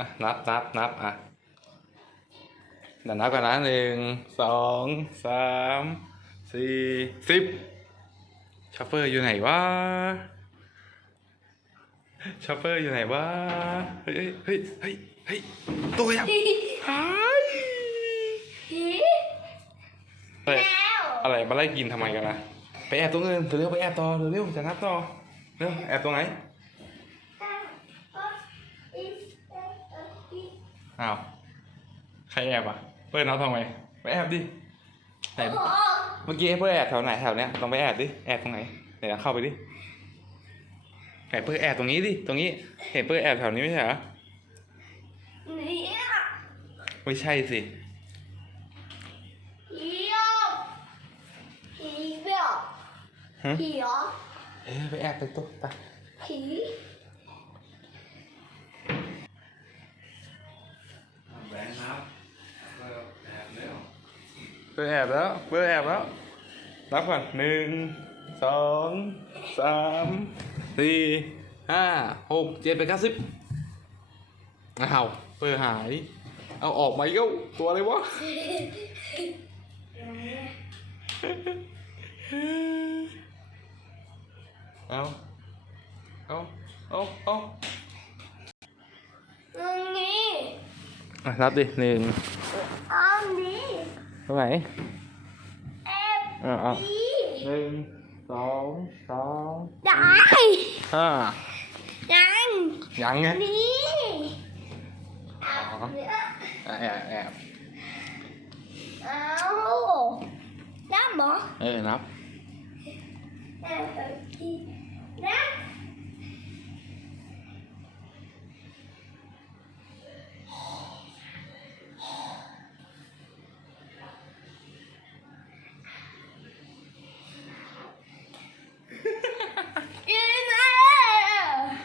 อะนับนับนับอะเดี๋ยวนับกันนะหนึ่งสองสามสี่สิบชอปเปอร์อยู่ไหนวะชอปเปอร์อยู่ไหนวะเฮ้ยเฮ้ยเฮ้ยเฮ้ยตัวยังหายผีเฮ้ยแล้วอะไรมาไล่กินทำไมกันล่ะไปแอบตรงอื่นเร็วๆไปแอบต่อเร็วๆจะนับต่อเร็วแอบตรงไหน อ้าว ใครแอบอะ เปิดนับทำไม ไปแอบดิไหนเมื่อกี้เพื่อแอบแถวไหนแถวเนี้ยลองไปแอบดิ แอบตรงไหนเดี๋ยวเข้าไปดิไหนเพื่อแอบตรงนี้ดิ ตรงนี้ เห็นเพื่อแอบแถวนี้ไม่ใช่เหรอนี่อะไม่ใช่สิผีอะผีเบี้ยฮะผีเหรอเออไปแอบไปตุ๊ไปผี แบงค์นับแอบแล้ว เพื่อแอบแล้วเพื่อแอบแล้ว นับก่อนหนึ่งสองสามสี่ห้าหกเจ็ดแปดเก้าสิบอ้าวเพื่อหาย เอาออกมาเย้าตัวอะไรวะเอาเอาเอาเอาตรงนี้อะนับดิหนึ่งอันนี้ เท่าไหร่เอฟอะอะดีหนึ่งสองสา